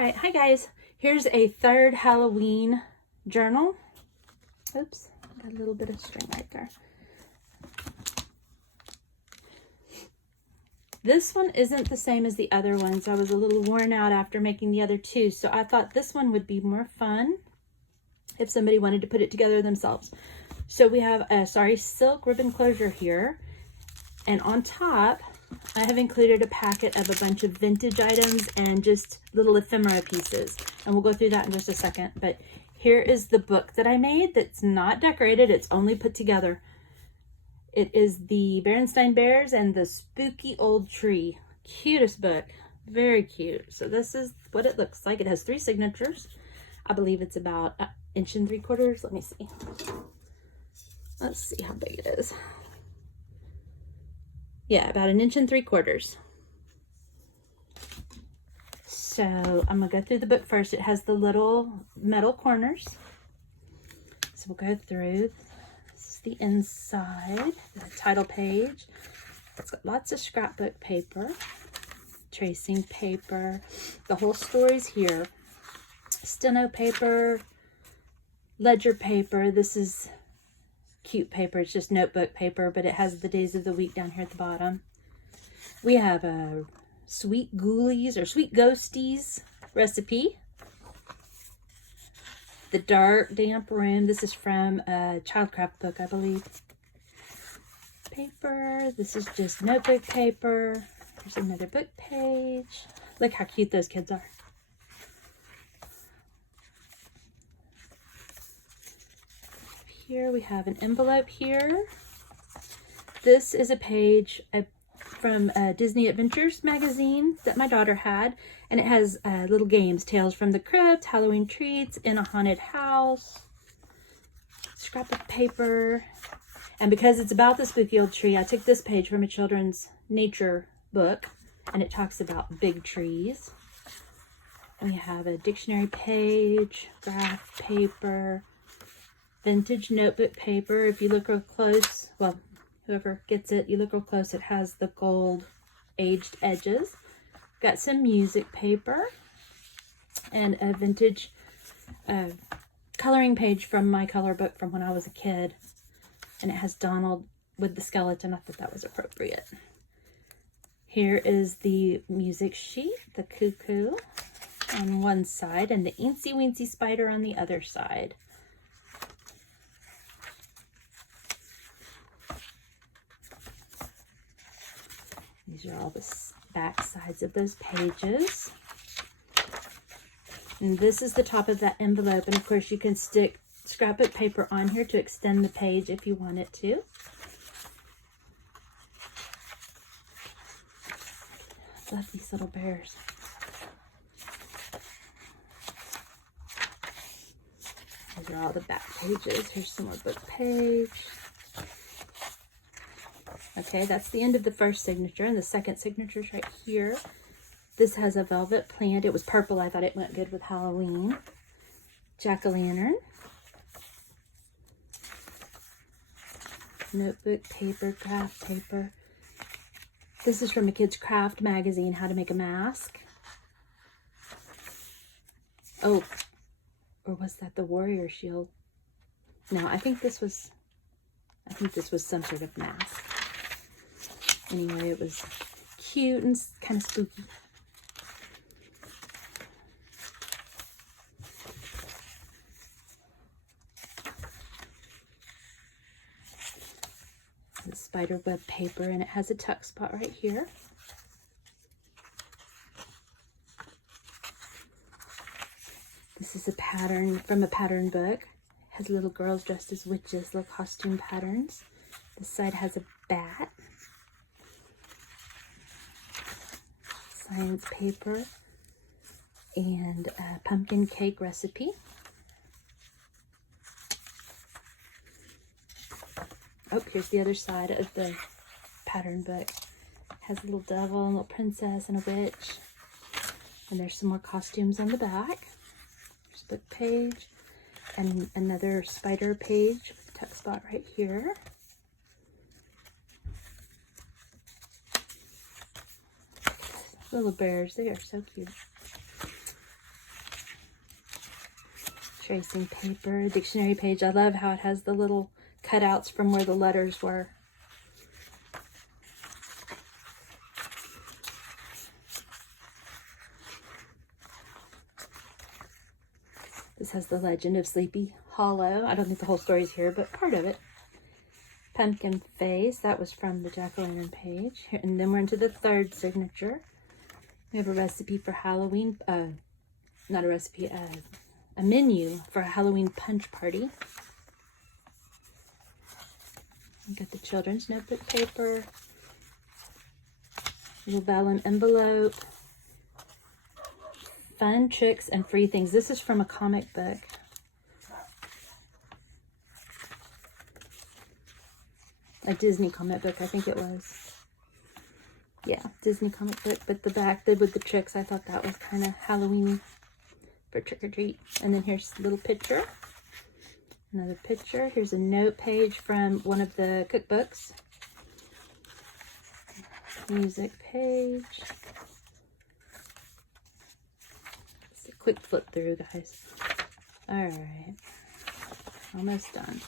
right, hi guys. Here's a third Halloween journal. Oops, got a little bit of string right there. This one isn't the same as the other ones. I was a little worn out after making the other two, so I thought this one would be more fun if somebody wanted to put it together themselves. So we have a Sari silk ribbon closure here, and on top I have included a packet of a bunch of vintage items and just little ephemera pieces, and we'll go through that in just a second. But here is the book that I made that's not decorated, it's only put together. It is the Berenstain Bears and the Spooky Old Tree. Cutest book, very cute. So this is what it looks like. It has 3 signatures. I believe it's about 1 3/4 inches. Let me see. Let's see how big it is. Yeah, about 1 3/4 inches. So I'm gonna go through the book first. It has the little metal corners. So we'll go through. This is the inside, the title page. It's got lots of scrapbook paper, tracing paper. The whole story's here. Steno paper, ledger paper. This is cute paper. It's just notebook paper, but it has the days of the week down here at the bottom. We have a sweet ghoulies or sweet ghosties recipe. The dark damp room. This is from a childcraft book, I believe. Paper. This is just notebook paper. There's another book page. Look how cute those kids are. Here we have an envelope here. This is a page from Disney Adventures magazine that my daughter had, and it has little games: Tales from the Crypt, Halloween Treats, In a Haunted House, scrapbook paper. And because it's about the spooky old tree, I took this page from a children's nature book, and it talks about big trees. We have a dictionary page, graph paper, vintage notebook paper. If you look real close, well, whoever gets it, you look real close, it has the gold aged edges. Got some music paper and a vintage coloring page from my color book from when I was a kid. And it has Donald with the skeleton. I thought that was appropriate. Here is the music sheet, the cuckoo on one side and the Eensy Weensy spider on the other side. These are all the back sides of those pages. And this is the top of that envelope. And of course you can stick scrapbook paper on here to extend the page if you want it to. I love these little bears. These are all the back pages. Here's some more book page. Okay, that's the end of the first signature, and the second signature is right here. This has a velvet plant. It was purple. I thought it went good with Halloween. Jack-o'-lantern. Notebook paper, graph paper. This is from a kid's craft magazine, How to Make a Mask. Oh, or was that the warrior shield? No, I think this was some sort of mask. Anyway, it was cute and kind of spooky. The spider web paper, and it has a tuck spot right here. This is a pattern from a pattern book. It has little girls dressed as witches, little costume patterns. This side has a bat. Science paper and a pumpkin cake recipe. Oh, here's the other side of the pattern book. It has a little devil, a little princess, and a witch. And there's some more costumes on the back. There's a book page and another spider page with a tuck spot right here. Little bears, they are so cute. tracing paper, dictionary page. I love how it has the little cutouts from where the letters were. This has the legend of Sleepy Hollow. I don't think the whole story's here, but part of it. Pumpkin face. That was from the jack-o'-lantern page. And then we're into the third signature. We have a recipe for Halloween. Not a recipe, a menu for a Halloween punch party. We got the children's notebook paper. Little vellum envelope. Fun tricks and free things. This is from a comic book. A Disney comic book, I think it was. Yeah, Disney comic book. But the back with the tricks, I thought that was kind of Halloween for trick or treat. And then here's a little picture. Another picture. Here's a note page from one of the cookbooks. Music page. It's a quick flip through, guys. All right. Almost done.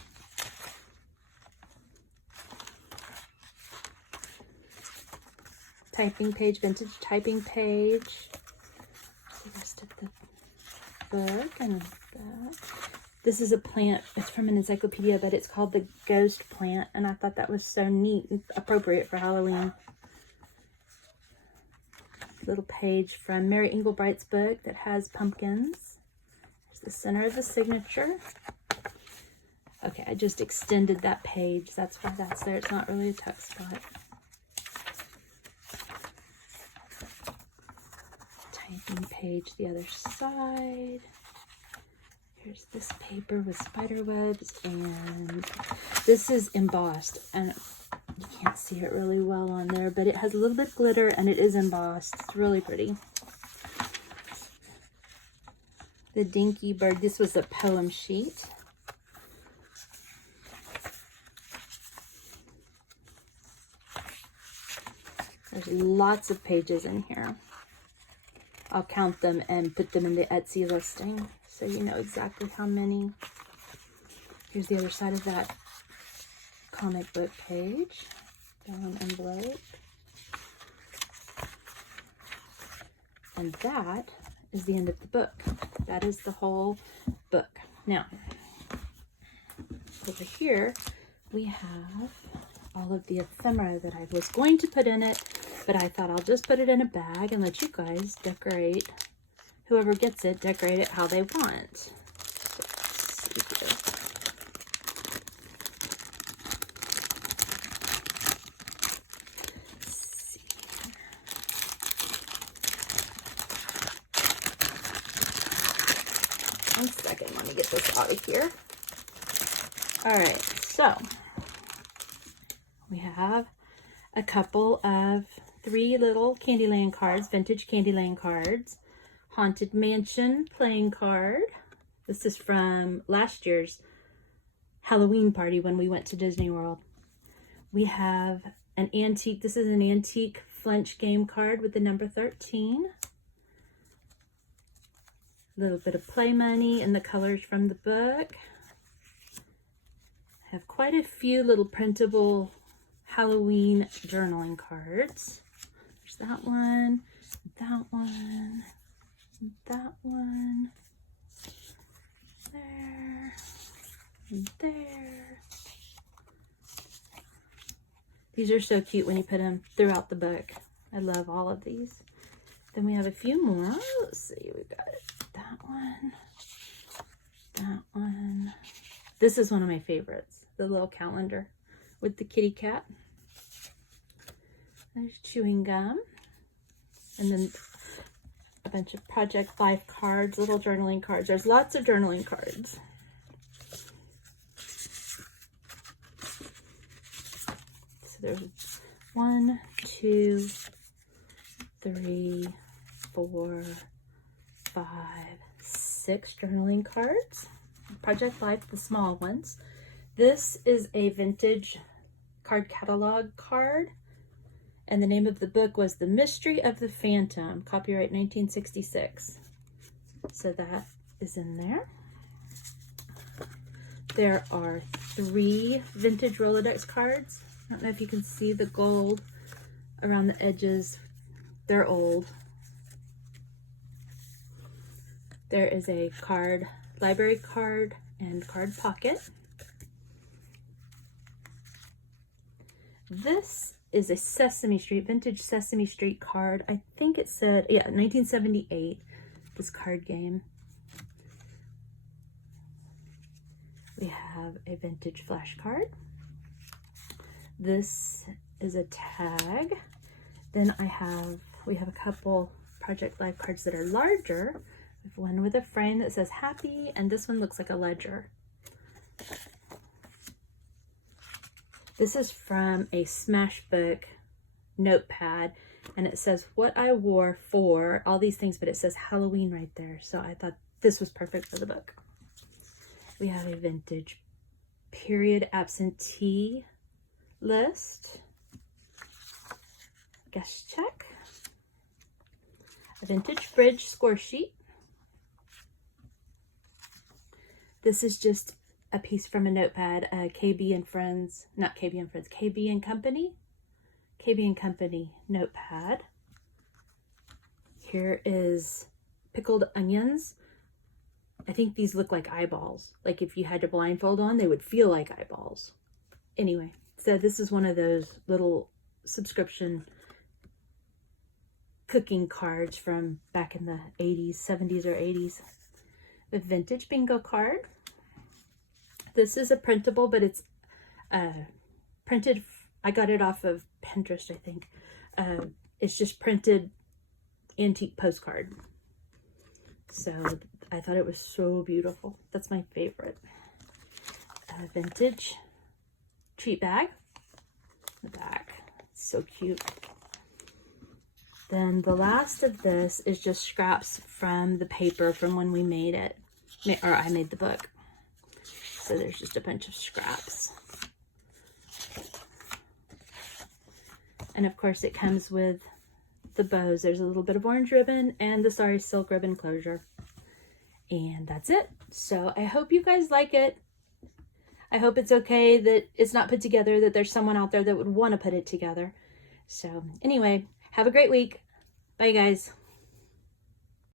Typing page, vintage typing page. The rest of the book and that. This is a plant. It's from an encyclopedia, but it's called the ghost plant, and I thought that was so neat and appropriate for Halloween. Little page from Mary Englebright's book that has pumpkins. There's the center of the signature. Okay, I just extended that page. That's why that's there. It's not really a tuck spot. Typing page the other side. Here's this paper with spider webs, and this is embossed, and you can't see it really well on there, but it has a little bit of glitter and it is embossed. It's really pretty. The Dinky Bird. This was a poem sheet. There's lots of pages in here. I'll count them and put them in the Etsy listing so you know exactly how many. Here's the other side of that comic book page. Vellum envelope. And that is the end of the book. That is the whole book. Now, over here we have all of the ephemera that I was going to put in it, but I thought I'll just put it in a bag and let you guys decorate. Whoever gets it, decorate it how they want. One second, let me get this out of here. All right, so we have a couple of 3 little Candyland cards, vintage Candyland cards. Haunted Mansion playing card. This is from last year's Halloween party when we went to Disney World. We have an antique, this is an antique Flinch game card with the number 13. A little bit of play money and the colors from the book. I have quite a few little printable Halloween journaling cards. There's that one, that one, that one, there, and there. These are so cute when you put them throughout the book. I love all of these. Then we have a few more. Let's see, we got that one, that one. This is one of my favorites, the little calendar with the kitty cat. There's chewing gum. And then a bunch of Project Life cards, little journaling cards. There's lots of journaling cards. So there's 1, 2, 3, 4, 5, 6 journaling cards. Project Life, the small ones. This is a vintage card catalog card. And the name of the book was The Mystery of the Phantom, copyright 1966. So that is in there. There are 3 vintage Rolodex cards. I don't know if you can see the gold around the edges. They're old. There is a card, library card, and card pocket. This is a Sesame Street, vintage Sesame Street card. I think it said, yeah, 1978, this card game. We have a vintage flashcard. This is a tag. Then we have a couple Project Live cards that are larger. We have one with a frame that says happy, and this one looks like a ledger. This is from a Smashbook notepad, and it says what I wore for all these things, but it says Halloween right there. So I thought this was perfect for the book. We have a vintage period absentee list, guest check, a vintage bridge score sheet. This is just a piece from a notepad, KB and Friends, not KB and Friends, KB and Company notepad. Here is pickled onions. I think these look like eyeballs. Like if you had your blindfold on, they would feel like eyeballs. Anyway, so this is one of those little subscription cooking cards from back in the 80s, 70s or 80s. The vintage bingo card. This is a printable, but it's printed. I got it off of Pinterest, I think. It's just printed antique postcard. So I thought it was so beautiful. That's my favorite. Vintage treat bag. The back. It's so cute. Then the last of this is just scraps from the paper from when we made it. Or I made the book. So there's just a bunch of scraps. And of course it comes with the bows. There's a little bit of orange ribbon and the Sari silk ribbon closure. And that's it. So I hope you guys like it. I hope it's okay that it's not put together, that there's someone out there that would want to put it together. So anyway, have a great week. Bye guys.